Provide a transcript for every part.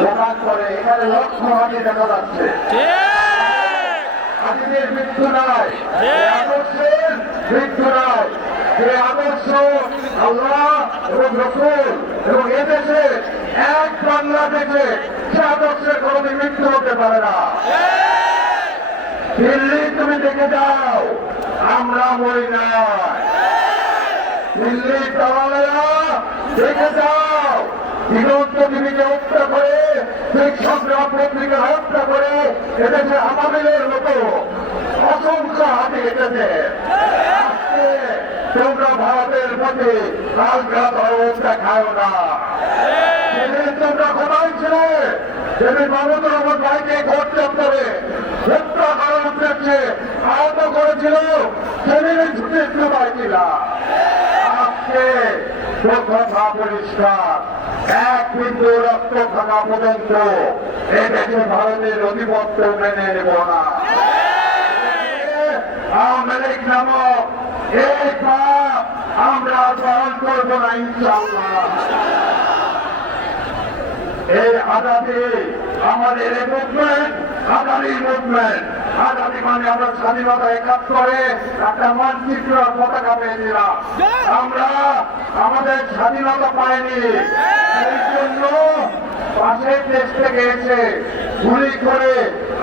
প্রমাণ করে এখানে লক্ষ হাতি দেখা যাচ্ছে। হাতিদের মৃত্যু নয়, আদর্শের মৃত্যু নয়। যে আদর্শ আল্লাহ এবং রসুল এবং এদেশে এক বাংলাদেশে সে আদর্শের কোনোদিন মৃত্যু হতে পারে না। দিল্লি তুমি দেখে যাও, আমরা মরি না। দিল্লির দালালেরা দেখে যাও, দিগন্ত টিভিকে হত্যা করে, সংগ্রাম পত্রিকা হত্যা করে এদেশে আমাবিলের মতো অসংখ্য হাতে এসেছে। তোমরা ভারতের প্রতি রাজঘাত দেখায় না। সেদিন তোমরা কোথায় ছিলে? সেদিন মাহমুদুর রহমান ভাইকে ভোট চত্বরে হত্যা করার উদ্দেশ্যে আহত করেছিল, সেদিন ছুটে পাইছিল। আজকে কথা পরিষ্কার, এক বিন্দু রক্ত থাকা পর্যন্ত এদেশে ভারতের অধিপত্য মেনে নেব না। আওয়ামী লীগ নামক এই পাপ আমরা গ্রহণ করবো না ইনশাআল্লাহ। এই আজাদি আমাদের এই মুভমেন্ট, আজাদি মুভমেন্ট। আজাদি মানে আমরা স্বাধীনতা ৭১ একটা মানচিত্র পতাকা পেয়েছিলাম। আমরা আমাদের স্বাধীনতা পাইনি, এই জন্য পাশের দেশ থেকে এসে গুলি করে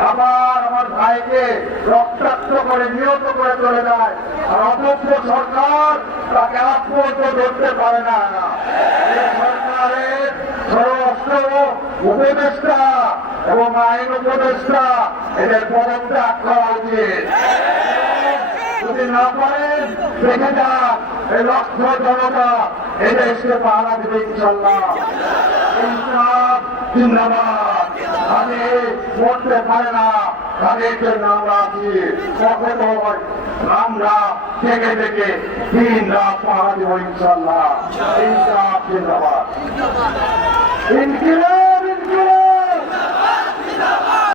আবার আমার ভাইকে রক্তাক্ত করে নিহত করে চলে যায়। আর অযোগ্য সরকার তাকে আজ পর্যন্ত ধরতে পারে না। এই সরকারের স্বরাষ্ট্র উপদেষ্টা এবং আইন উপদেষ্টা এদের পদত্যাগ করা উচিত। যদি না পারেন দেখে যান, এই লক্ষ জনতা এদেশকে পাহারা দেবে ইনশাল্লাহ। ইনসাফ জিন্দাবাদ। আমি মরতে পারে না, তাদের জন্য আমরা আছি। কখনো আমরা থেকে থেকে দিন রাত পাহারা দেবো ইনশাল্লাহ। ইনসাফ জিন্দাবাদ। ইনকিলাব